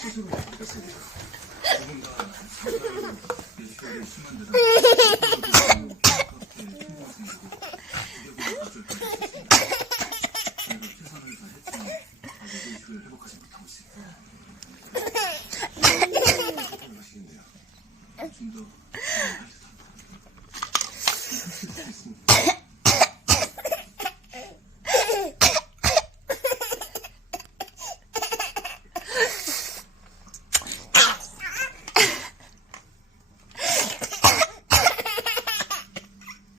스스로 바뀌었습니다. 누군가 사과를 예수를 심한 데다 최선을 다했지만 예수를 회복하지 못하고 있습니다. 하시겠네요. 좀더